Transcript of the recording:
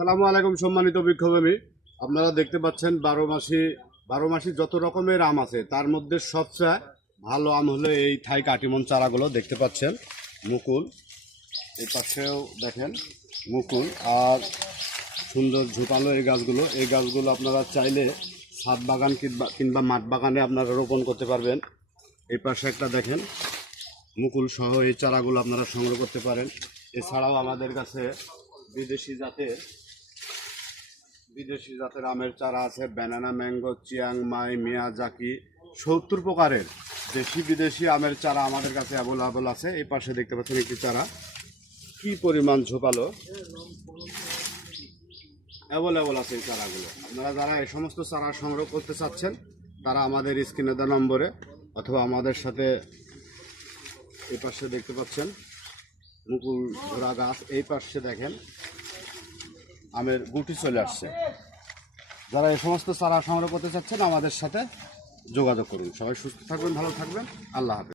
সালামু আলাইকুম সম্মানিত বিক্ষোভী। আপনারা দেখতে পাচ্ছেন বারো মাসি যত রকমের আম আছে তার মধ্যে সবচেয়ে ভালো আম হলো এই থাই কাটিমন চারাগুলো দেখতে পাচ্ছেন। মুকুল এই পাশেও দেখেন মুকুল, আর সুন্দর ঝোপালো এই গাছগুলো আপনারা চাইলে ছাদ বাগান কিংবা মাঠ বাগানে আপনারা রোপণ করতে পারবেন। এই পাশে একটা দেখেন মুকুল সহ এই চারাগুলো আপনারা সংগ্রহ করতে পারেন। এছাড়াও আমাদের কাছে বিদেশি জাতের আমের চারা আছে। ব্যানানা, ম্যাঙ্গো, চিয়াংমাই, মিয়াজাকি 70 প্রকারের দেশি বিদেশি আমের চারা আমাদের কাছে অ্যাভেলেবল আছে। এই পাশে দেখতে পাচ্ছেন একটি চারা, কি পরিমাণ ঝোপালো, অ্যাভেলেবল আছে এই চারাগুলো। আপনারা যারা এই সমস্ত চারা সংগ্রহ করতে চাচ্ছেন তারা আমাদের স্ক্রিনে দেওয়া নম্বরে অথবা আমাদের সাথে। এই পাশে দেখতে পাচ্ছেন মুকুল ধরা গাছ, এই পাশে দেখেন আমের গুটি চলে আসছে। যারা এই সমস্ত চারা সংগ্রহ করতে চাচ্ছেন আমাদের সাথে যোগাযোগ করুন। সবাই সুস্থ থাকবেন, ভালো থাকবেন। আল্লাহ হাফেজ।